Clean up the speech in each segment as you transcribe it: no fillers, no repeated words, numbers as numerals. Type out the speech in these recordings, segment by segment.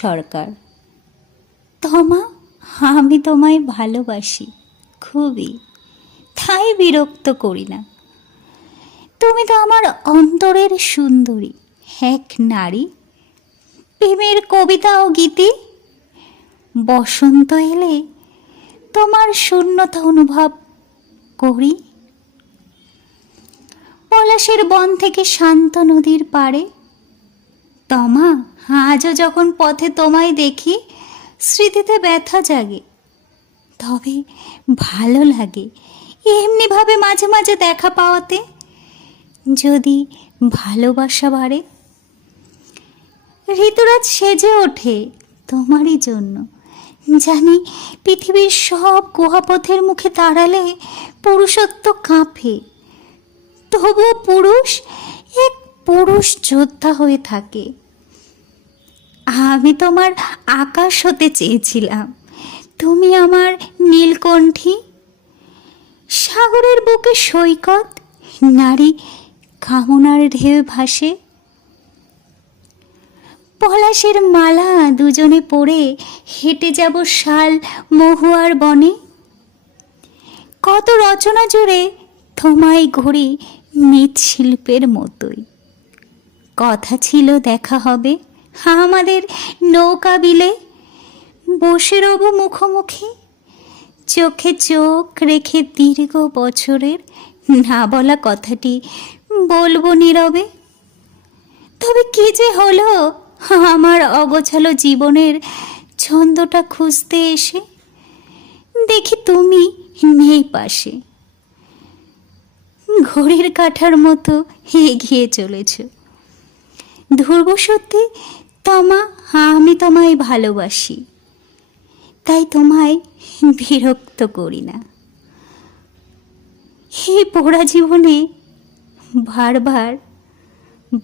সরকার। তমা, আমি তোমায় ভালোবাসি খুবই, তাই বিরক্ত করি না। তুমি তো আমার অন্তরের সুন্দরী এক নারী, প্রেমের কবিতা ও গীতি। বসন্ত এলে তোমার শূন্যতা অনুভব করি। পলাশের বন থেকে শান্ত নদীর পাড়ে তমা, আজও যখন পথে তোমায় দেখি স্মৃতিতে ব্যথা জাগে। তবে ভালো লাগে এমনিভাবে মাঝে মাঝে দেখা পাওয়াতে, যদি ভালোবাসা বাড়ে। ঋতুরাজ সেজে ওঠে তোমারই জন্য। জানি পৃথিবীর সব গুহাপথের মুখে দাঁড়ালে পুরুষত্ব কাঁপে, তবুও পুরুষ এক পুরুষ যোদ্ধা হয়ে থাকে। আমি তোমার আকাশ হতে চেয়েছিলাম, তুমি আমার নীলকণ্ঠী। সাগরের বুকে সৈকত, নারী কামনার ঢেউ ভাসে। পলাশের মালা দুজনে পরে হেঁটে যাব শাল মহুয়ার বনে। কত রচনা জুড়ে তোমায় ঘুরি মৃৎশিল্পের মতোই। কথা ছিল দেখা হবে আমাদের নৌকা বিলে, বসে রব মুখোমুখি, চোখে চোখ রেখে দীর্ঘ বছরের না বলা কথাটি বলবো নীরবে। তবে কি যে হলো আমার অগোছালো জীবনের ছন্দটা খুঁজতে এসে, দেখি তুমি নেই পাশে। ঘড়ির কাঁটার মতো এগিয়ে চলেছ। ধ্রুব সত্যি তমা, আমি তোমায় ভালোবাসি, তাই তোমায় বিরক্ত করি না। এই পোড়া জীবনে বারবার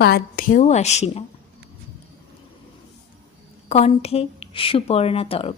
বাধ্যেও আসি না। কণ্ঠে সুপর্ণা তরফ।